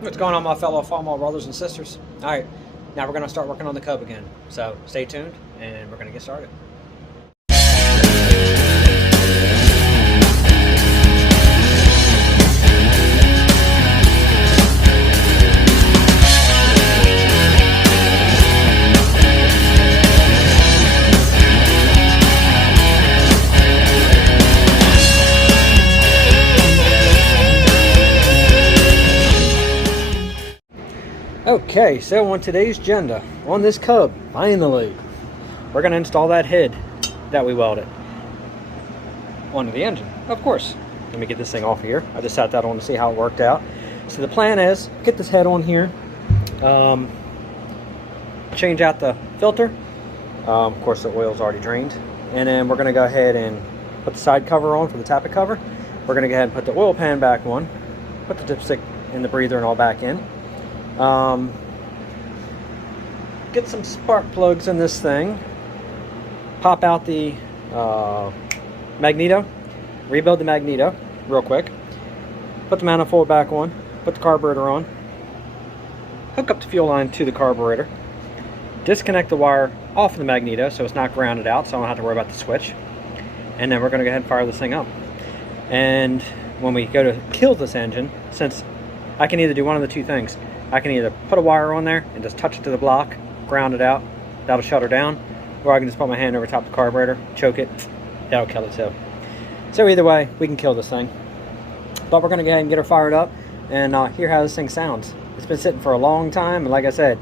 What's going on, my fellow Farmall brothers and sisters? All right, now we're going to start working on the Cub again. So stay tuned, and we're going to get started. Okay, so on today's agenda, on this Cub, finally, we're going to install that head that we welded onto the engine, of course. Let me get this thing off here. I just sat that on to see how it worked out. So the plan is, get this head on here, change out the filter. Of course, the oil's already drained. And then we're going to go ahead and put the side cover on for the tappet cover. We're going to go ahead and put the oil pan back on, put the dipstick and the breather and all back in. Get some spark plugs in this thing, pop out the magneto, rebuild the magneto real quick, put the manifold back on, put the carburetor on, hook up the fuel line to the carburetor, disconnect the wire off of the magneto so it's not grounded out, so I don't have to worry about the switch, and then we're going to go ahead and fire this thing up. And when we go to kill this engine, since I can either do one of the two things, I can either put a wire on there and just touch it to the block, ground it out, that'll shut her down, or I can just put my hand over top the carburetor, choke it, that'll kill it too. So either way, we can kill this thing. But we're going to go ahead and get her fired up and hear how this thing sounds. It's been sitting for a long time, and like I said,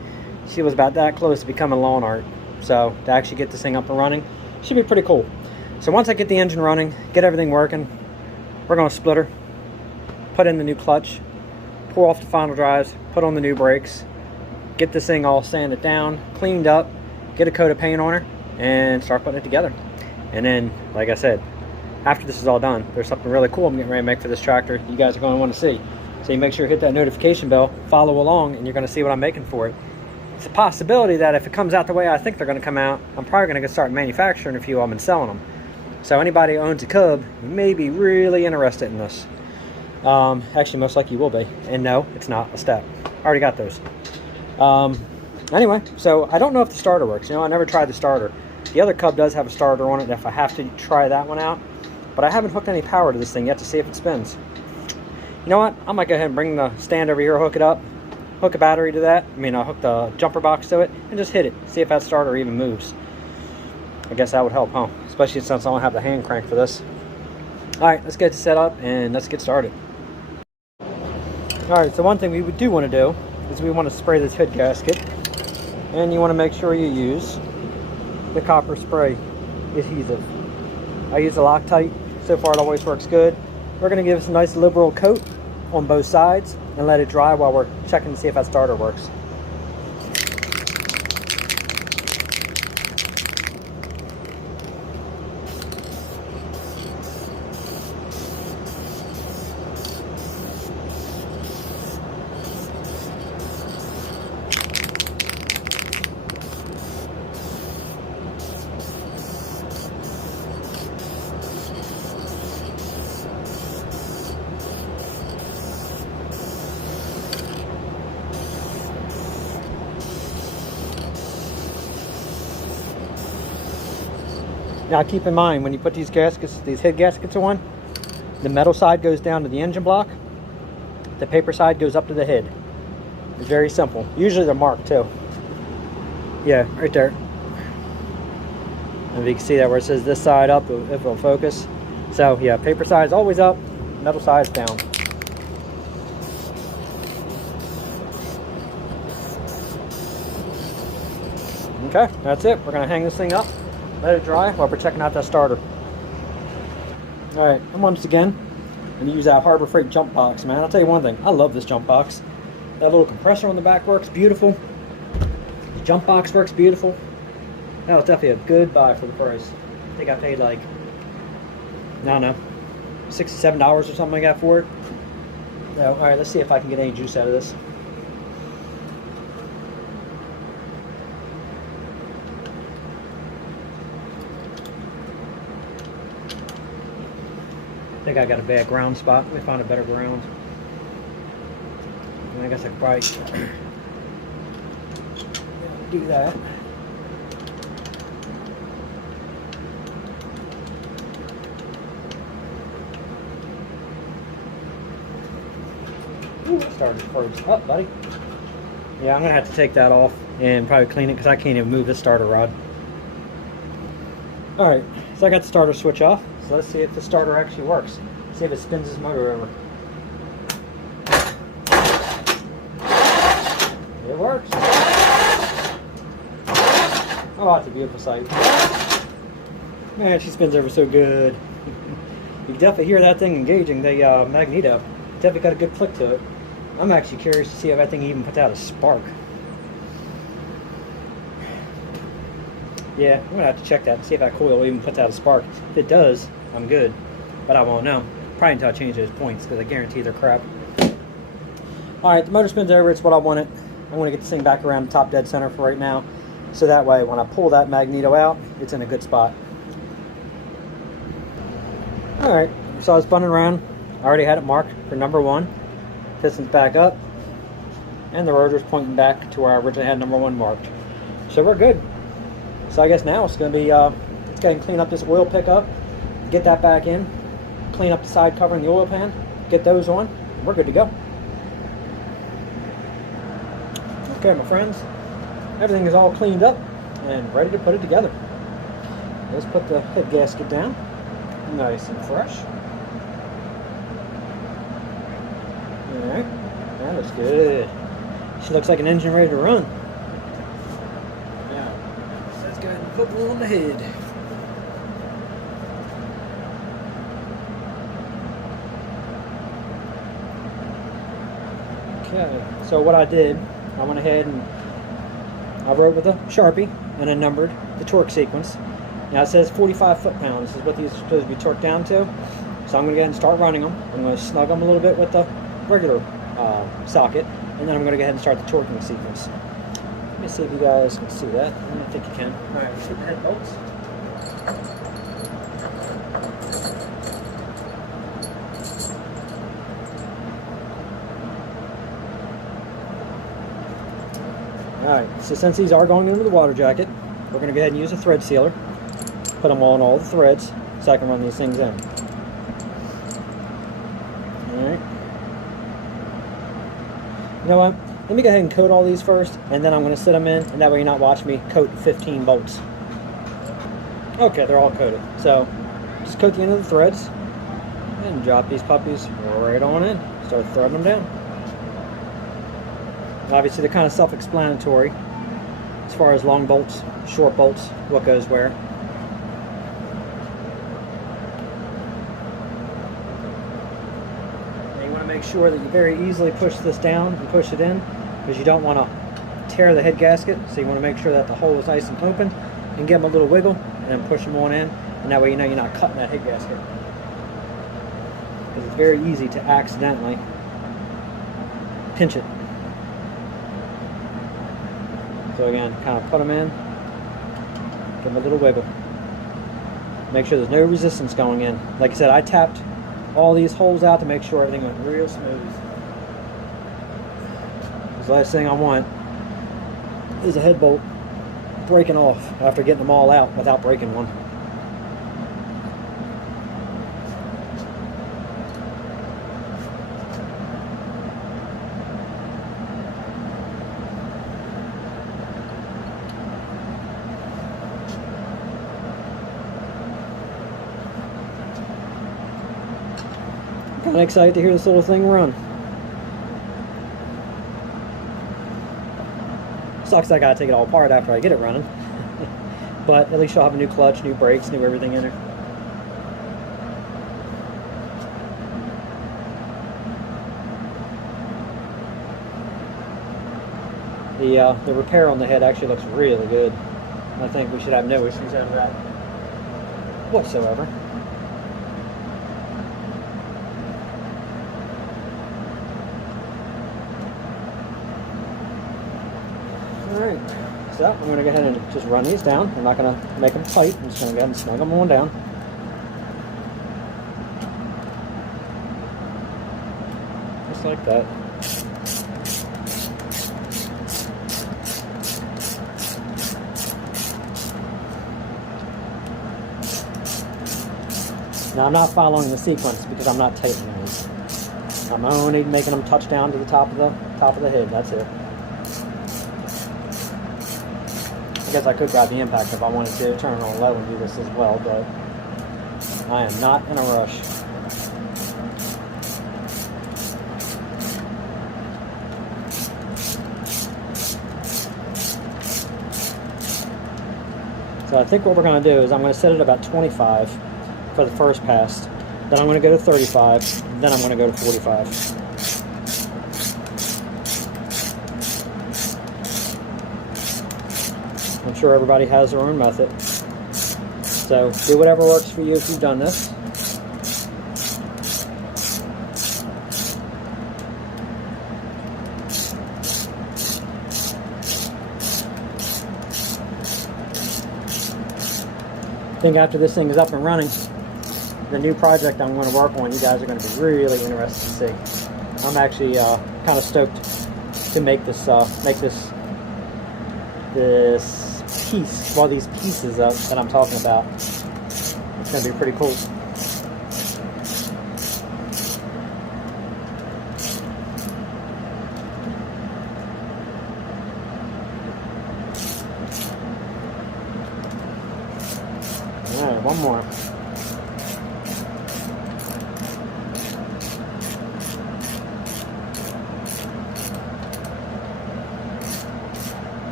she was about that close to becoming lawn art. So to actually get this thing up and running, should be pretty cool. So once I get the engine running, get everything working, we're going to split her, put in the new clutch, pour off the final drives, put on the new brakes, get this thing all sanded down, cleaned up, get a coat of paint on her, and start putting it together. And then, like I said, after this is all done, there's something really cool I'm getting ready to make for this tractor you guys are going to want to see. So you make sure you hit that notification bell, follow along, and you're going to see what I'm making for it. It's a possibility that if it comes out the way I think they're going to come out, I'm probably going to start manufacturing a few of them and selling them. So anybody who owns a Cub may be really interested in this. Actually, most likely you will be. And no, it's not a step. I already got those. Anyway, so I don't know if the starter works. You know, I never tried the starter. The other Cub does have a starter on it if I have to try that one out. But I haven't hooked any power to this thing yet to see if it spins. You know what? I might go ahead and bring the stand over here, hook it up, hook a battery to that. I'll hook the jumper box to it and just hit it. See if that starter even moves. I guess that would help, huh? Especially since I don't have the hand crank for this. Alright, let's get it set up and let's get started. Alright, so one thing we do want to do is we want to spray this head gasket, and you want to make sure you use the copper spray adhesive. I use a Loctite. So far it always works good. We're going to give this a nice liberal coat on both sides and let it dry while we're checking to see if that starter works. Now keep in mind, when you put these gaskets, these head gaskets on, the metal side goes down to the engine block, the paper side goes up to the head. It's very simple. Usually they're marked too. Yeah, right there. And you can see that where it says this side up, if it'll focus. So yeah, paper side is always up, metal side is down. Okay, that's it. We're gonna hang this thing up, let it dry while we're checking out that starter. Alright, and once again, I'm going to use that Harbor Freight jump box, man. I'll tell you one thing, I love this jump box. That little compressor on the back works beautiful. The jump box works beautiful. That was definitely a good buy for the price. I think I paid like, I don't know, $67 or something like that for it. So, alright, let's see if I can get any juice out of this. I think I got a bad ground spot. Let me find a better ground. I guess I could probably do that. Ooh, started to froze up, buddy. Yeah, I'm gonna have to take that off and probably clean it because I can't even move this starter rod. Alright, so I got the starter switch off. So let's see if the starter actually works. See if it spins this motor over. It works. Oh, it's a beautiful sight. Man, she spins over so good. You can definitely hear that thing engaging the magneto. Definitely got a good click to it. I'm actually curious to see if that thing even puts out a spark. Yeah, I'm gonna have to check that and see if that coil even puts out a spark. If it does, I'm good, but I won't know. Probably until I change those points, because I guarantee they're crap. Alright, the motor spins over, it's what I wanted. I'm gonna get this thing back around the top dead center for right now, so that way when I pull that magneto out, it's in a good spot. Alright, so I was spinning around. I already had it marked for number 1. Piston's back up, and the rotor's pointing back to where I originally had number 1 marked. So we're good. So I guess now it's going to be, let's go ahead and clean up this oil pickup, get that back in, clean up the side cover and the oil pan, get those on, and we're good to go. Okay, my friends, everything is all cleaned up and ready to put it together. Let's put the head gasket down, nice and fresh. Alright, that looks good. She looks like an engine ready to run. Now, let's go ahead and put one on the head. Okay, so what I did, I went ahead and I wrote with a Sharpie and I numbered the torque sequence. Now it says 45 foot-pounds. This is what these are supposed to be torqued down to. So I'm going to go ahead and start running them. I'm going to snug them a little bit with the regular socket, and then I'm going to go ahead and start the torquing sequence. Let me see if you guys can see that. I don't think you can. Alright, let's get the head bolts. Alright, so since these are going into the water jacket, we're going to go ahead and use a thread sealer. Put them on all the threads so I can run these things in. Alright. You know what? Let me go ahead and coat all these first, and then I'm going to sit them in, and that way you're not watching me coat 15 bolts. Okay, they're all coated. So, just coat the end of the threads, and drop these puppies right on in. Start threading them down. Obviously, they're kind of self-explanatory as far as long bolts, short bolts, what goes where. And you want to make sure that you very easily push this down and push it in, because you don't want to tear the head gasket. So you want to make sure that the hole is nice and open, and give them a little wiggle, and then push them on in, and that way you know you're not cutting that head gasket. Because it's very easy to accidentally pinch it. So again, kind of put them in, give them a little wiggle. Make sure there's no resistance going in. Like I said, I tapped all these holes out to make sure everything went real smooth. The last thing I want is a head bolt breaking off after getting them all out without breaking one. I'm excited to hear this little thing run. Sucks I gotta take it all apart after I get it running. But at least you'll have a new clutch, new brakes, new everything in there. The repair on the head actually looks really good. I think we should have no issues out of that whatsoever. Alright, so I'm going to go ahead and just run these down. I'm not going to make them tight. I'm just going to go ahead and snug them on down. Just like that. Now I'm not following the sequence because I'm not taping these. I'm only making them touch down to the top of the head. That's it. I guess I could grab the impact if I wanted to turn it on low and do this as well, but I am not in a rush. So I think what we're going to do is I'm going to set it about 25 for the first pass. Then I'm going to go to 35. Then I'm going to go to 45. I'm sure everybody has their own method. So do whatever works for you if you've done this. I think after this thing is up and running, the new project I'm going to work on, you guys are going to be really interested to see. I'm actually kind of stoked to make this piece, well, these pieces that I'm talking about. It's going to be pretty cool. All right, one more.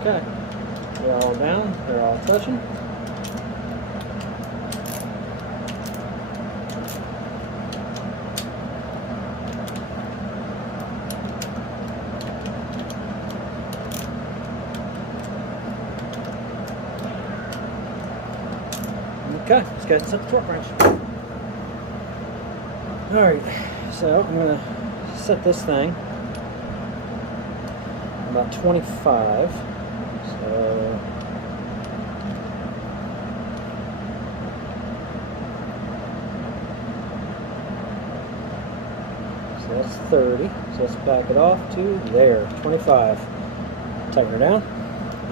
Okay, they're all down, they're all touching. Okay, let's go ahead and set the torque wrench. Alright, so I'm going to set this thing about 25. So that's 30. So let's back it off to there, 25. Tighten her down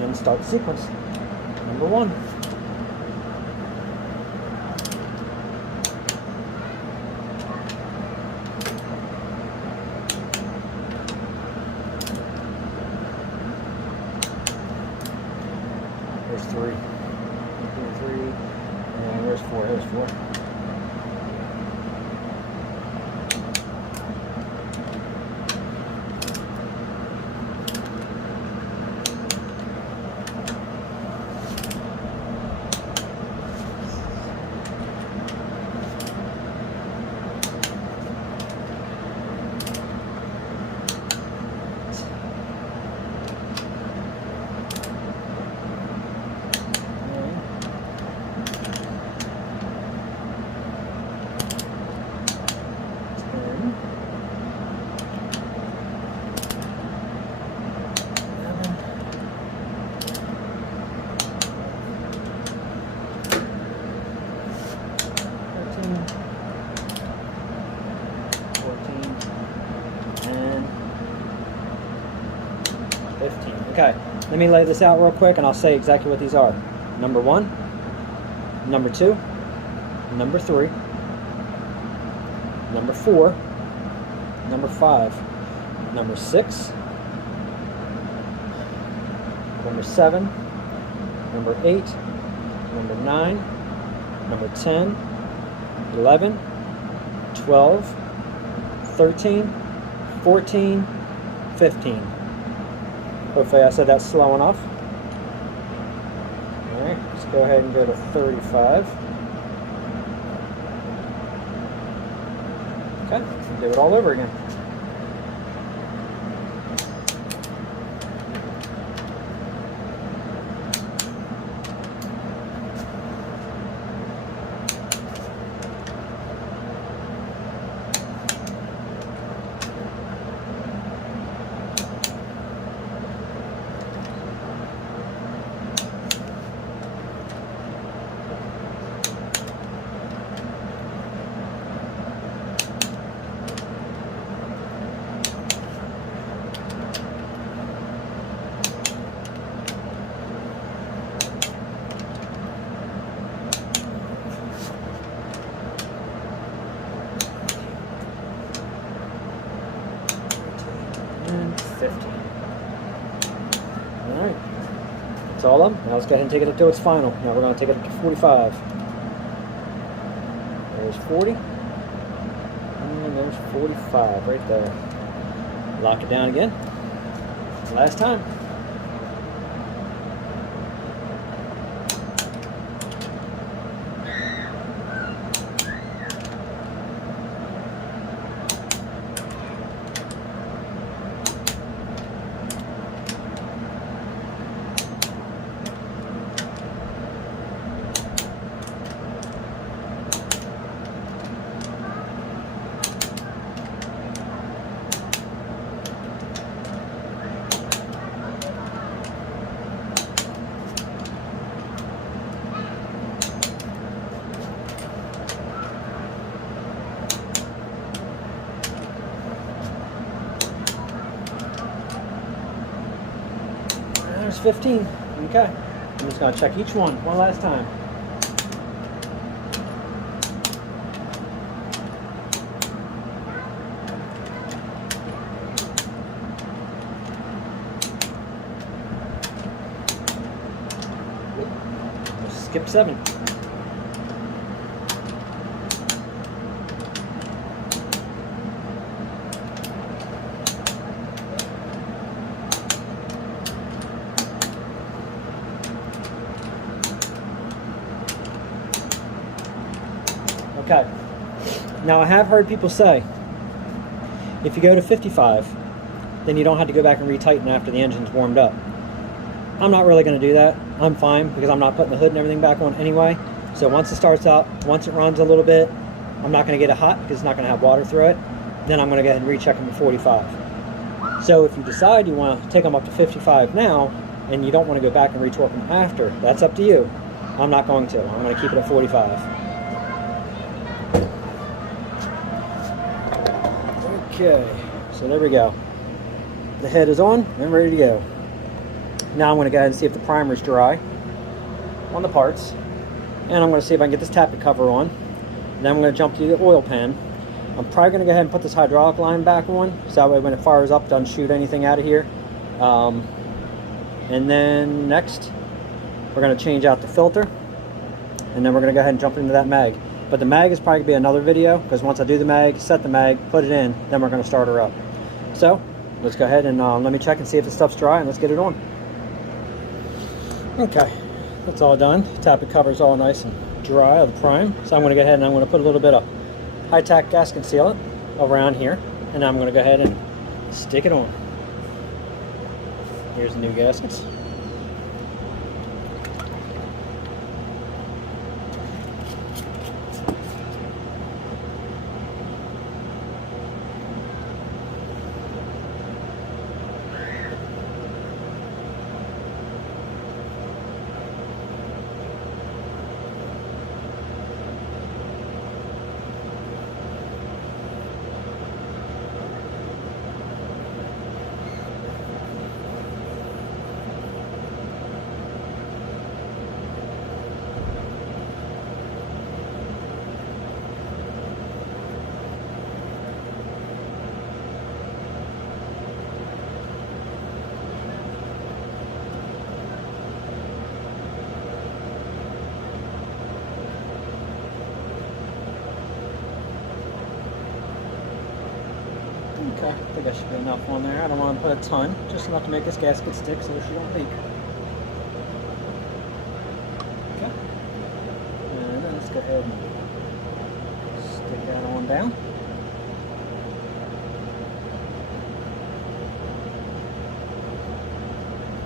and start the sequence. Number 1. There's 3. 3, and where's 4? There's 4. Okay, let me lay this out real quick and I'll say exactly what these are. Number 1, number 2, number 3, number 4, number 5, number 6, number 7, number 8, number 9, number 10, 11, 12, 13, 14, 15. Hopefully I said that slow enough. Alright, let's go ahead and go to 35. Okay, do it all over again. all of them. Now let's go ahead and take it up to its final. Now we're going to take it up to 45. There's 40. And there's 45 right there. Lock it down again. Last time. There's 15. Okay. I'm just going to check each one last time. Skip 7. Okay. Now I have heard people say if you go to 55, then you don't have to go back and retighten after the engine's warmed up. I'm not really going to do that. I'm fine because I'm not putting the hood and everything back on anyway. So once it starts up, once it runs a little bit, I'm not going to get it hot because it's not going to have water through it. Then I'm going to go ahead and recheck them to 45. So if you decide you want to take them up to 55 now and you don't want to go back and retorque them after, that's up to you. I'm not going to. I'm going to keep it at 45. Okay, so there we go. The head is on and ready to go. Now I'm going to go ahead and see if the primer is dry on the parts. And I'm going to see if I can get this tappet cover on. Then I'm going to jump to the oil pan. I'm probably going to go ahead and put this hydraulic line back on, so that way when it fires up, it doesn't shoot anything out of here. And then next, we're going to change out the filter. And then we're going to go ahead and jump into that mag. But the mag is probably going to be another video, because once I do the mag, set the mag, put it in, then we're going to start her up. So, let's go ahead and let me check and see if the stuff's dry, and let's get it on. Okay, that's all done. Tappet cover's all nice and dry of the prime. So I'm going to go ahead and I'm going to put a little bit of high-tack gasket sealant around here, and I'm going to go ahead and stick it on. Here's the new gaskets. Okay, I think that should be enough on there. I don't want to put a ton, just enough to make this gasket stick so she don't leak. Okay. And then let's go ahead and stick that on down.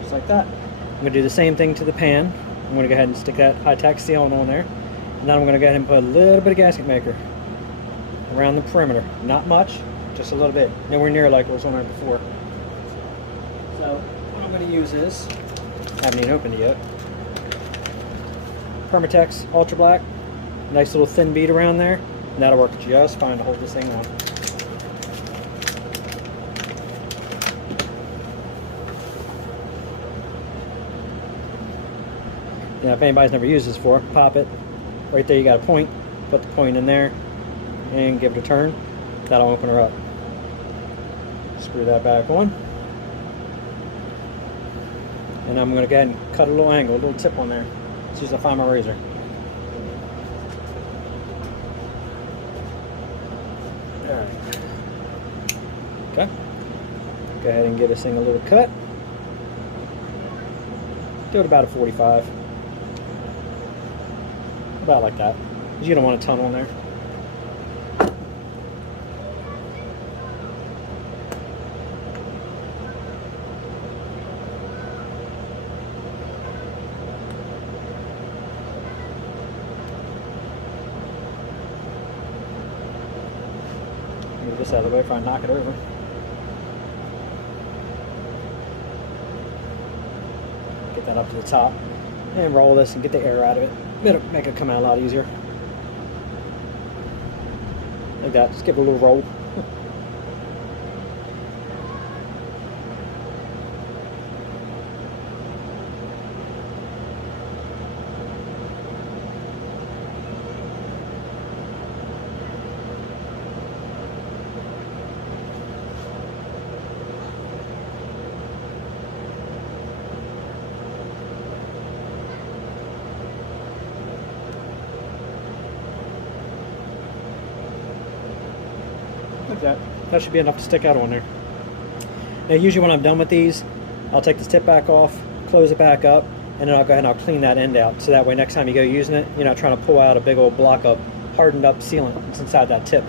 Just like that. I'm going to do the same thing to the pan. I'm going to go ahead and stick that high-tack sealant on there. And then I'm going to go ahead and put a little bit of gasket maker around the perimeter. Not much. Just a little bit, nowhere near like what was on there before. So what I'm going to use is, I haven't even opened it yet, Permatex Ultra Black, nice little thin bead around there, and that'll work just fine to hold this thing on. Now if anybody's never used this before, pop it, right there you got a point, put the point in there, and give it a turn, that'll open her up. Screw that back on. And I'm going to go ahead and cut a little angle, a little tip on there. Let's use a Farmall razor. Alright. Okay. Go ahead and give this thing a little cut. Do it about a 45. About like that. Because you don't want a tunnel in there. Move this out of the way before I knock it over. Get that up to the top and roll this and get the air out of it. It'll make it come out a lot easier. Like that. Just give it a little roll. Like that. That should be enough to stick out on there. Now usually when I'm done with these, I'll take this tip back off, close it back up, and then I'll go ahead and I'll clean that end out. So that way next time you go using it, you're not trying to pull out a big old block of hardened up sealant that's inside that tip.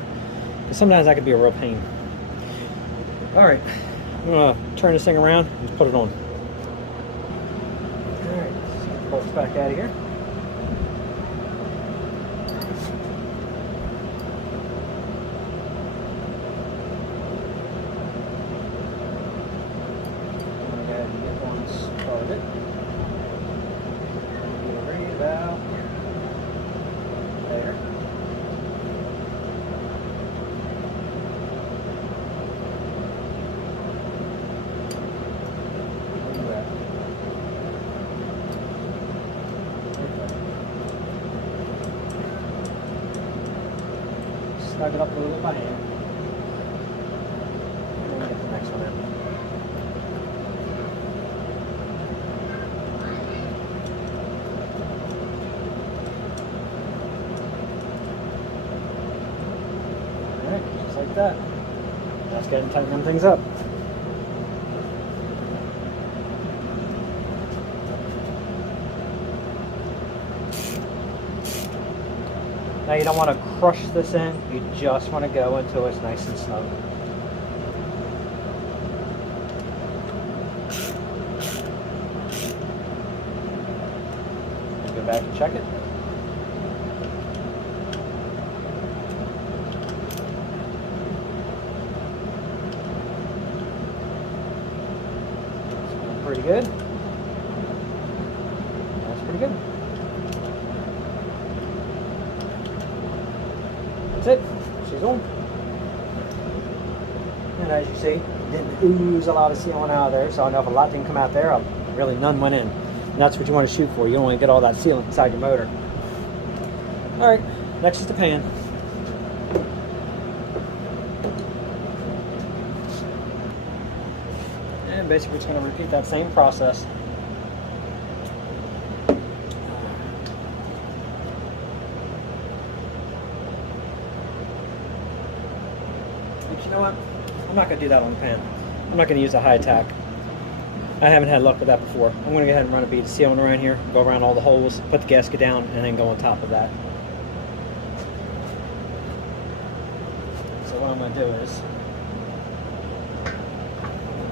Because sometimes that can be a real pain. Alright, I'm going to turn this thing around and just put it on. Alright, let's get the bolts back out of here. About there. Look at that. Okay. Snug it up a little bit by hand. And then get the next one in. Just like that. Let's go ahead and tighten them things up. Now you don't want to crush this in, you just want to go until it's nice and snug. Go back and check it. Pretty good. That's pretty good. That's it. She's on. And as you see, it didn't ooze a lot of sealant out of there, so I know if a lot didn't come out there, really none went in. And that's what you want to shoot for. You don't want to get all that sealant inside your motor. Alright, next is the pan. And basically just going to repeat that same process. But you know what? I'm not going to do that on the pan. I'm not going to use a high tack. I haven't had luck with that before. I'm going to go ahead and run a bead of sealant around here, go around all the holes, put the gasket down, and then go on top of that. So what I'm going to do is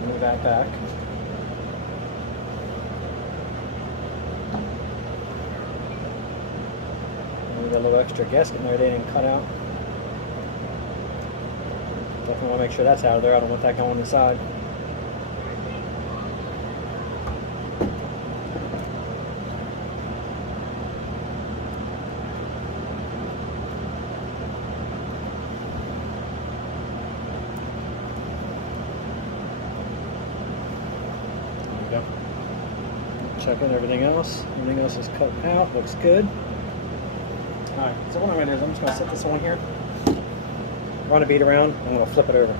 move that back. And we got a little extra gasket in there they didn't cut out. Definitely want to make sure that's out of there. I don't want that going inside. Checking everything else. Everything else is cut out. Looks good. Alright, so what I'm going to do is I'm just going to set this on here. Run a bead around. I'm going to flip it over.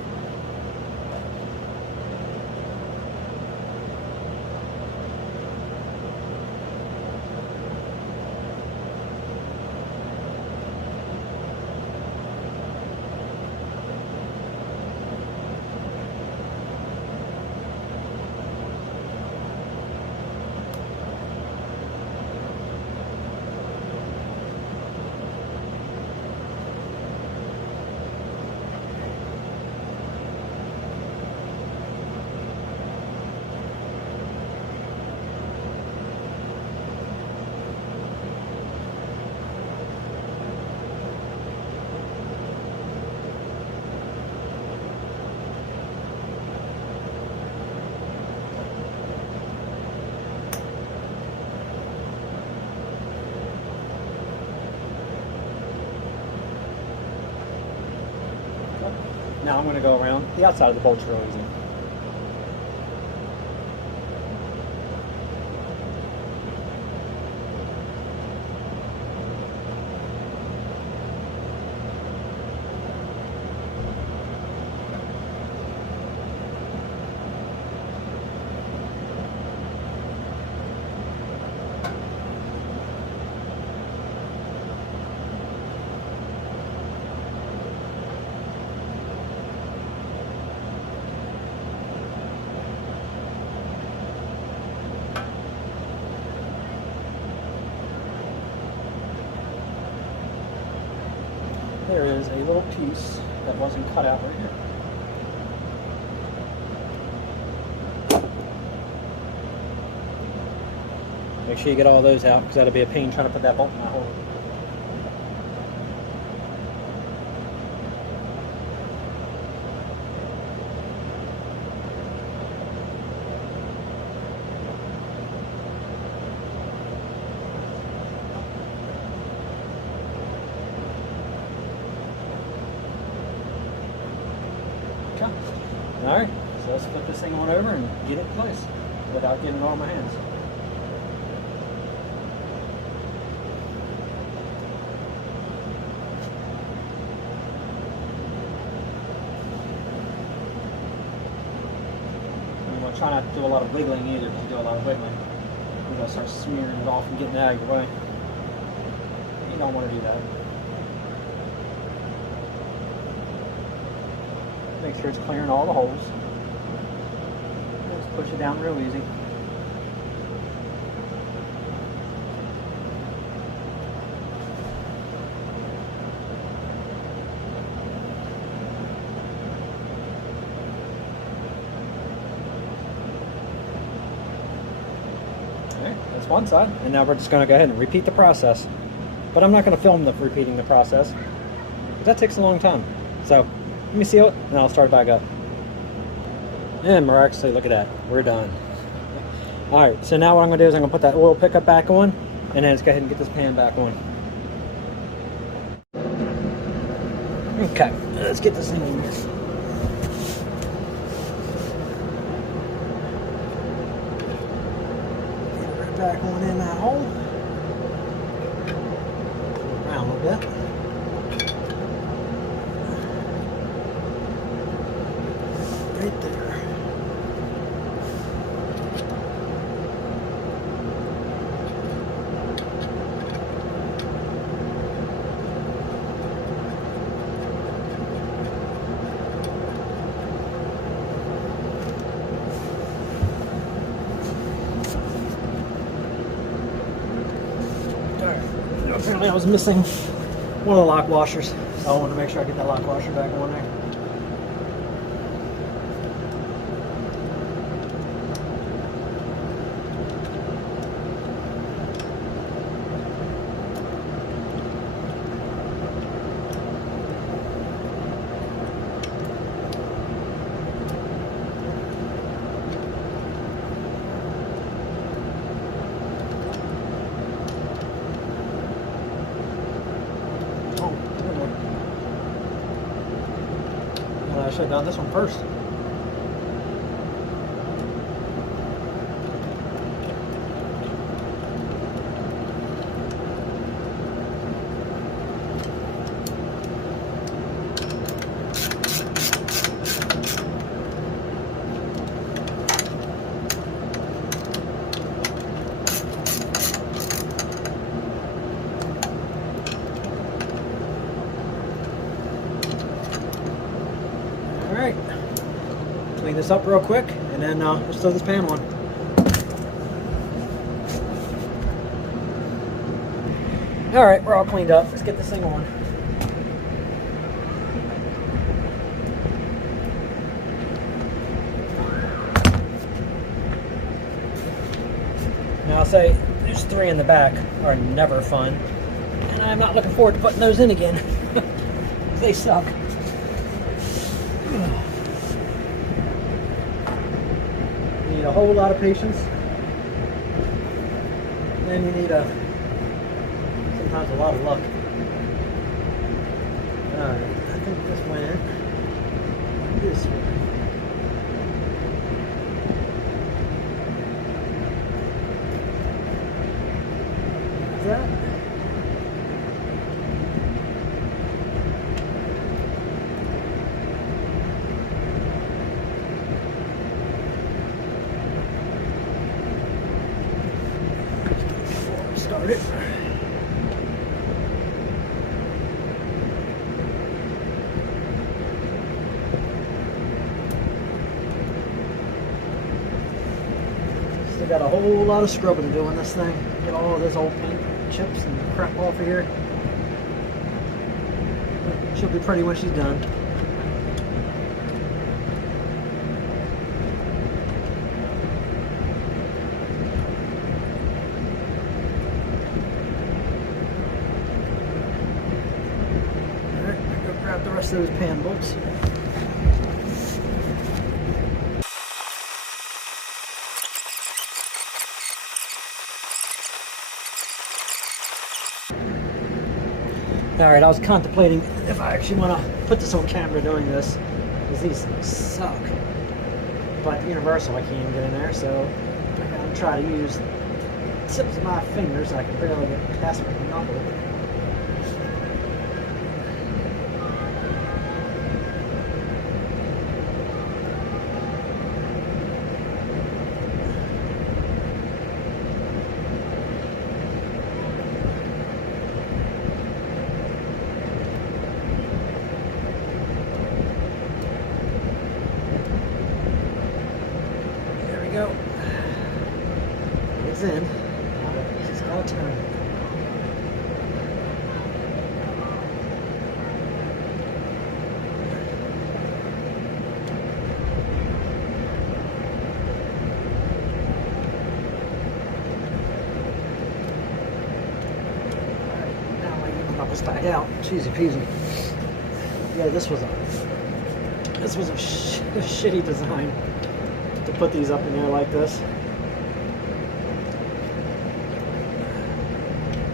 Now I'm going to go around the outside of the bolts real easy. There is a little piece that wasn't cut out right here. Make sure you get all those out, because that'll be a pain trying to put that bolt in that hole. Alright, so let's flip this thing on over and get it in place without getting it on my hands. I'm going to try not to do a lot of wiggling either, because you do a lot of wiggling, you're going to start smearing it off and getting out of your way. You don't want to do that. Make sure it's clearing all the holes. Just push it down real easy. Okay, that's one side. And now we're just going to go ahead and repeat the process. But I'm not going to film the repeating the process, because that takes a long time. So let me seal it, and I'll start back up. And miraculously, look at that. We're done. Alright, so now what I'm going to do is I'm going to put that oil pickup back on, and then let's go ahead and get this pan back on. Okay, let's get this thing in here. Get it right back on in that hole. Around a little bit. Right there. Apparently I was missing one of the lock washers, so I wanted to make sure I get that lock washer back on there. I should have done this one first. Alright, clean this up real quick, and then let's throw this pan on. Alright, we're all cleaned up. Let's get this thing on. Now I'll say, there's 3 in the back are never fun, and I'm not looking forward to putting those in again. They suck. You need a whole lot of patience. Then you need sometimes a lot of luck. Alright, I think this went in. this way. That. Before we start it. Still got a whole lot of scrubbing to do on this thing. Get all of this old paint chips and crap off of here. She'll be pretty when she's done. Alright, I'm gonna grab the rest of those pan bolts. Alright, I was contemplating if I actually want to put this on camera doing this, because these things suck. But the universal, I can't even get in there, so I'm going to try to use the tips of my fingers. I can barely get past my knuckle. Go. It's in. It's just gotta turn. Alright, now I can knock this back out. Easy peasy. Yeah, this was a shitty design to put these up in there like this.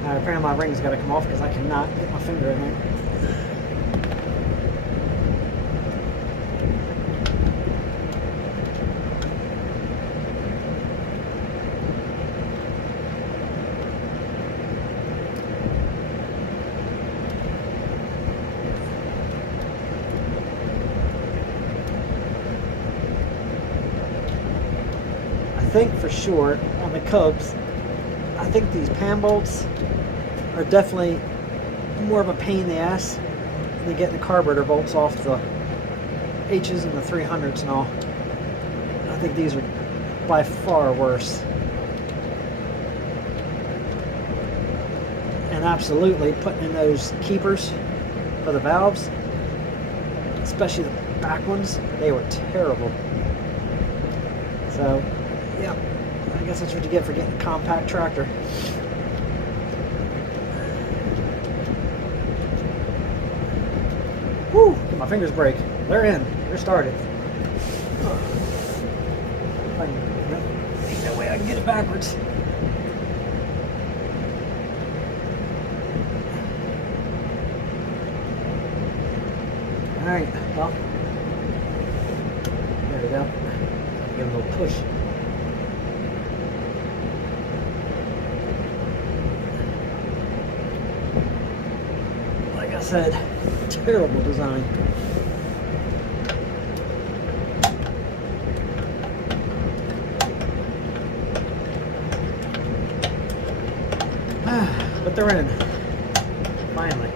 Apparently my ring's got to come off because I cannot get my finger in there. I think for sure on the Cubs, I think these pan bolts are definitely more of a pain in the ass than getting the carburetor bolts off the H's and the 300s and all. I think these are by far worse. And absolutely putting in those keepers for the valves, especially the back ones, they were terrible. So, yeah, I guess that's what you get for getting a compact tractor. Whew, my fingers break. They're in. They're started. Ain't no way I can get it backwards. Alright, well, there we go. Give it a little push. Like I said, terrible design. But they're in. Finally.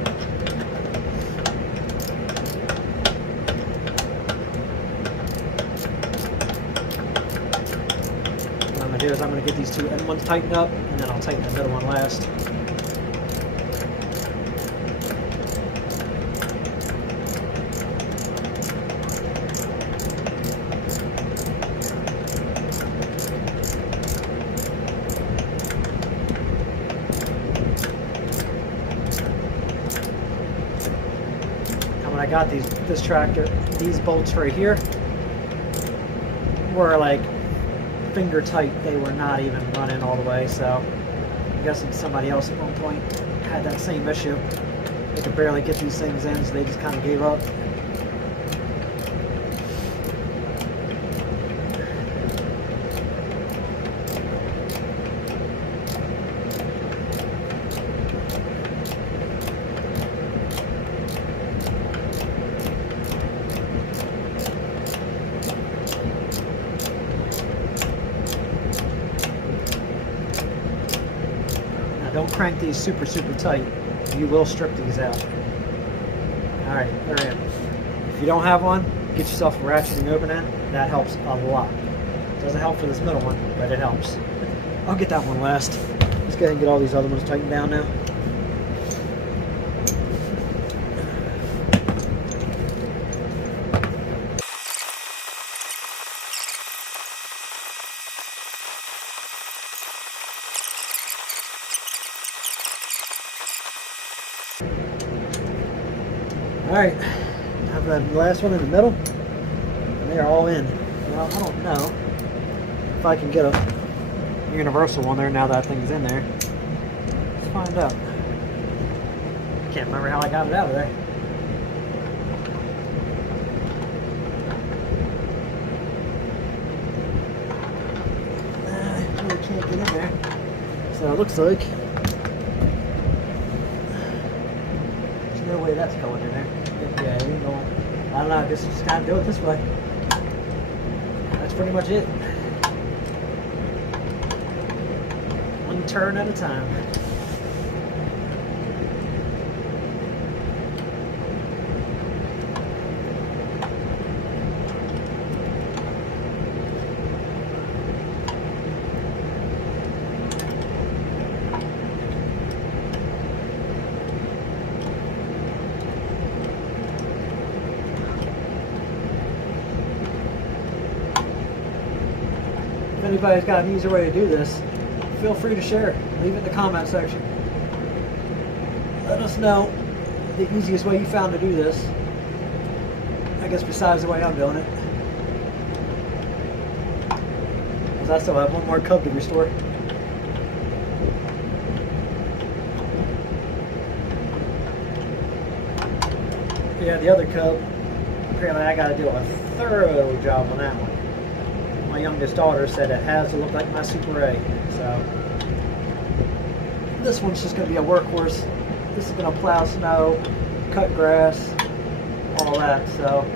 What I'm going to do is I'm going to get these two end ones tightened up, and then I'll tighten the middle one last. I got this tractor, these bolts right here were like finger tight. They were not even running all the way, so I'm guessing somebody else at one point had that same issue. They could barely get these things in, so they just kind of gave up. crank these super tight, you will strip these out. Alright, they're in. If you don't have one, get yourself a ratcheting open end. That helps a lot. Doesn't help for this middle one, but it helps. I'll get that one last. Let's go ahead and get all these other ones tightened down now. Alright, now for that last one in the middle, and they are all in. Well, I don't know if I can get a universal one there now that thing's in there. Let's find out. Can't remember how I got it out of there. I really can't get in there. So it looks like there's no way that's going in there. Yeah, it ain't going. I don't know, I guess just gotta do it this way. That's pretty much it. One turn at a time. If anybody's got an easier way to do this, feel free to share it. Leave it in the comment section. Let us know the easiest way you found to do this. I guess besides the way I'm doing it. Because I still have one more cub to restore. Yeah, the other cub, apparently I got to do a thorough job on that one. My youngest daughter said it has to look like my Super A. So this one's just going to be a workhorse. This is going to plow snow, cut grass, all that. So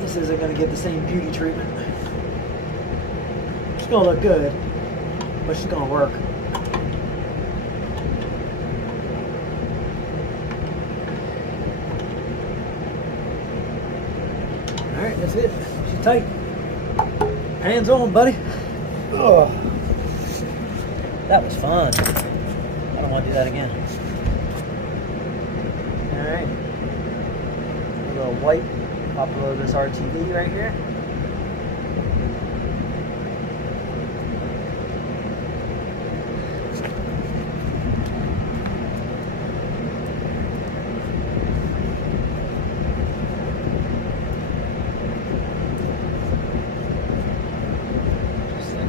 this isn't going to get the same beauty treatment. It's going to look good, but it's going to work. All right, that's it. She's tight. Hands on, buddy. Oh, that was fun. I don't want to do that again. All right. A little white. Upload this RTV right here.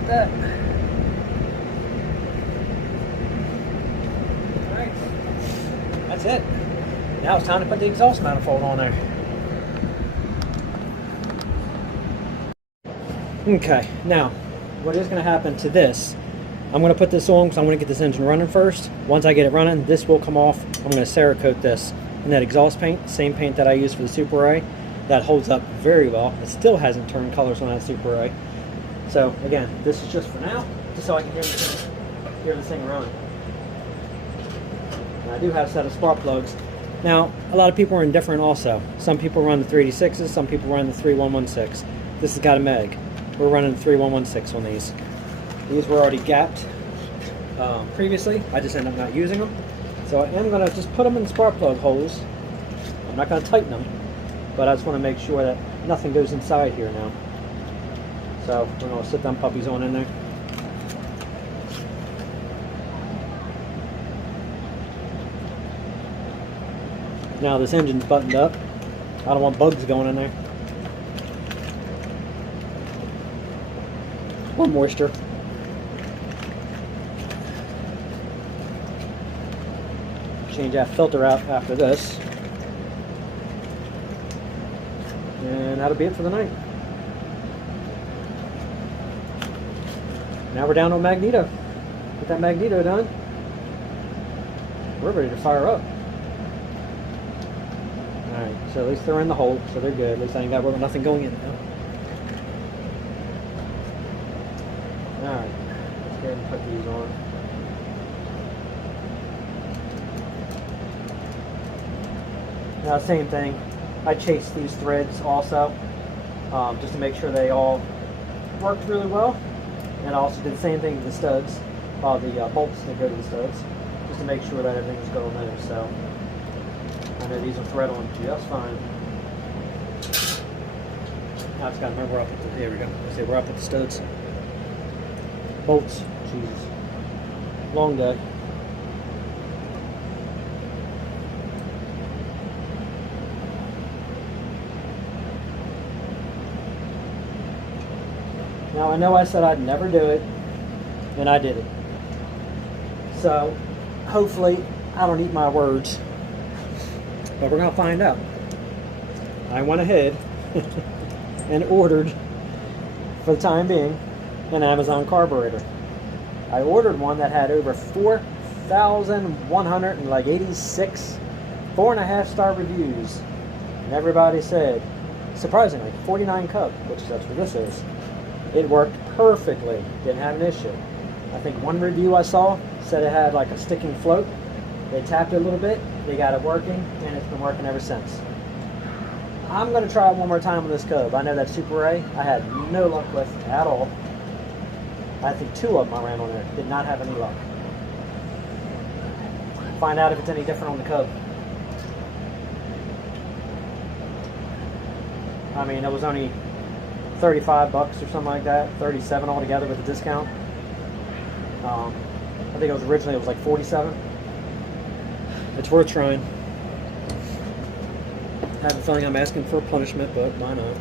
That. Alright, that's it. Now it's time to put the exhaust manifold on there. Okay, now what is going to happen to this, I'm going to put this on because I'm going to get this engine running first. Once I get it running, this will come off. I'm going to Cerakote this in that exhaust paint, same paint that I used for the Super A. That holds up very well. It still hasn't turned colors on that Super A. So again, this is just for now, just so I can hear this thing run. And I do have a set of spark plugs. Now, a lot of people are indifferent also. Some people run the 386s, some people run the 3116. This has got a meg. We're running the 3116 on these. These were already gapped previously. I just ended up not using them. So I am going to just put them in spark plug holes. I'm not going to tighten them, but I just want to make sure that nothing goes inside here now. So we're going to sit them puppies on in there. Now this engine's buttoned up. I don't want bugs going in there. Or moisture. Change that filter out after this. And that'll be it for the night. Now we're down on magneto. Get that magneto done. We're ready to fire up. Alright, so at least they're in the hole, so they're good. At least I ain't got nothing going in now. Alright, let's go ahead and put these on. Same thing. I chased these threads also, just to make sure they all worked really well. And I also did the same thing to the studs, the bolts that go to the studs, just to make sure that everything's good on there. So I know these will thread on just fine. I just got to remember we're up at the, here we go. See, we're up at the studs. Bolts, Jesus. Long day. Now I know I said I'd never do it, and I did it. So hopefully I don't eat my words, but we're gonna find out. I went ahead and ordered, for the time being, an Amazon carburetor. I ordered one that had over 4,186 4.5-star reviews, and everybody said, surprisingly, 49 Cub, which that's what this is. It worked perfectly, didn't have an issue. I think one review I saw said it had like a sticking float. They tapped it a little bit, they got it working, and it's been working ever since. I'm going to try it one more time with this Cub. I know that Super A I had no luck with at all. I think 2 of them I ran on there, did not have any luck. Find out if it's any different on the Cub. I mean, it was only 35 bucks or something like that, 37 altogether with the discount. I think it was originally, it was like 47. It's worth trying. I have a feeling I'm asking for a punishment, but why not?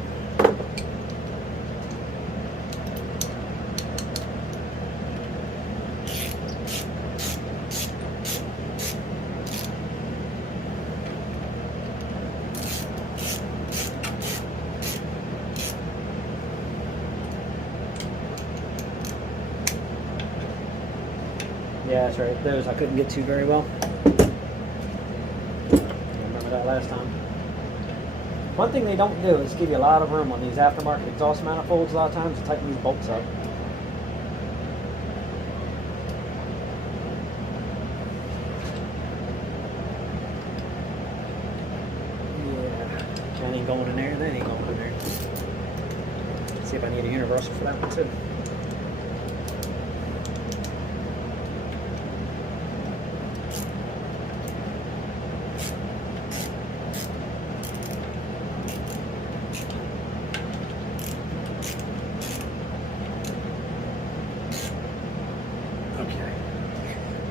Yeah, that's right. Those I couldn't get to very well. Remember that last time. One thing they don't do is give you a lot of room on these aftermarket exhaust manifolds a lot of times to tighten these bolts up. Yeah, that ain't going in there, that ain't going in there. Let's see if I need a universal for that one too.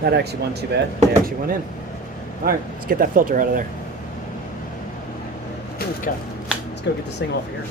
That actually wasn't too bad. They actually went in. Alright, let's get that filter out of there. Okay, let's go get this thing off of here.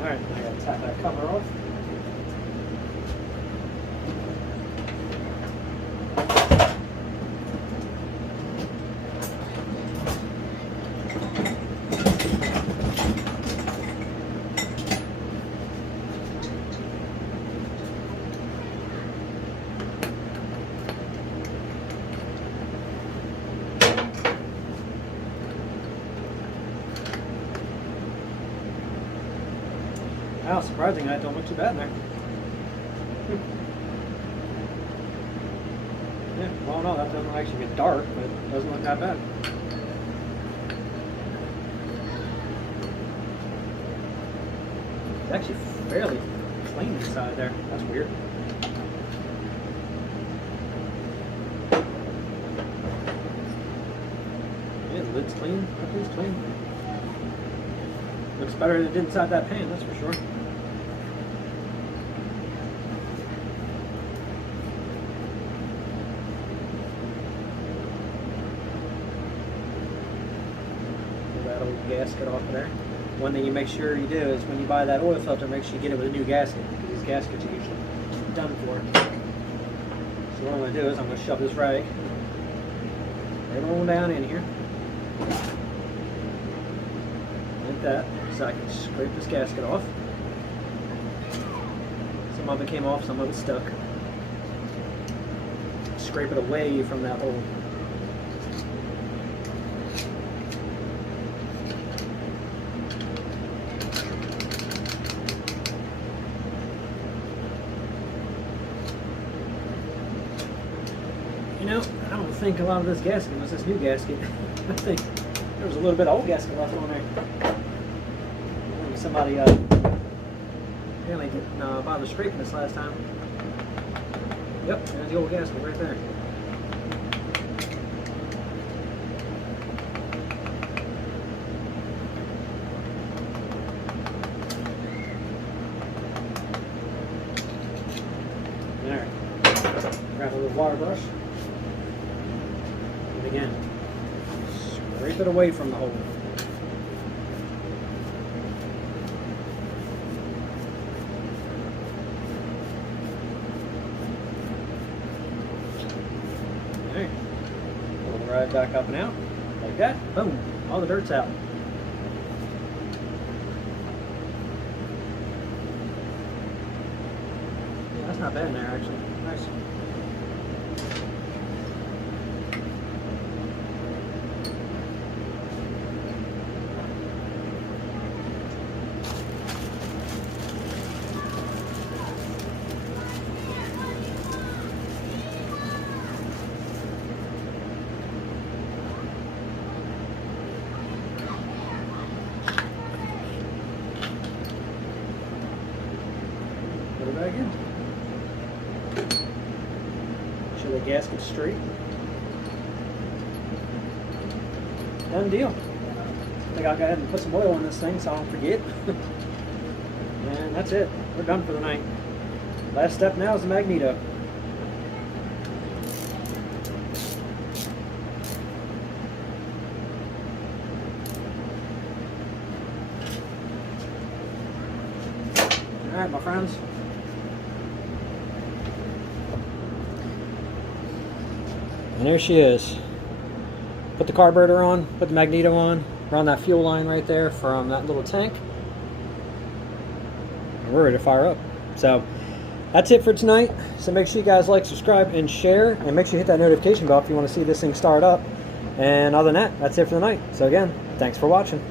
Alright, I gotta tap that cover off. Wow, surprisingly, it don't look too bad in there. Yeah, well, no, that doesn't actually get dark, but it doesn't look that bad. It's actually fairly clean inside there. That's weird. Yeah, the lid's clean. Everything's clean. Looks better than it did inside that pan, that's for sure. Pull that old gasket off of there. One thing you make sure you do is when you buy that oil filter, make sure you get it with a new gasket, because these gaskets are usually done for. So what I'm going to do is I'm going to shove this rag right on down in here. Like that, so I can scrape this gasket off. Some of it came off, some of it stuck. Scrape it away from that hole. You know, I don't think a lot of this gasket was this new gasket. I think there was a little bit of old gasket left on there. Maybe somebody apparently didn't bother scraping this last time. Yep, there's the old gasket right there. There. Grab a little water brush. And again, scrape it away from the hole. There. Pull the rag back up and out. Like that. Boom. All the dirt's out. Yeah, that's not bad in there actually. Nice. Put it back in. Make sure the gasket's straight. Done deal. I think I'll go ahead and put some oil in this thing so I don't forget. And that's it. We're done for the night. Last step now is the magneto. Alright, my friends. And there she is. Put the carburetor on, put the magneto on, run that fuel line right there from that little tank. And we're ready to fire up. So that's it for tonight. So make sure you guys like, subscribe, and share. And make sure you hit that notification bell if you want to see this thing start up. And other than that, that's it for the night. So again, thanks for watching.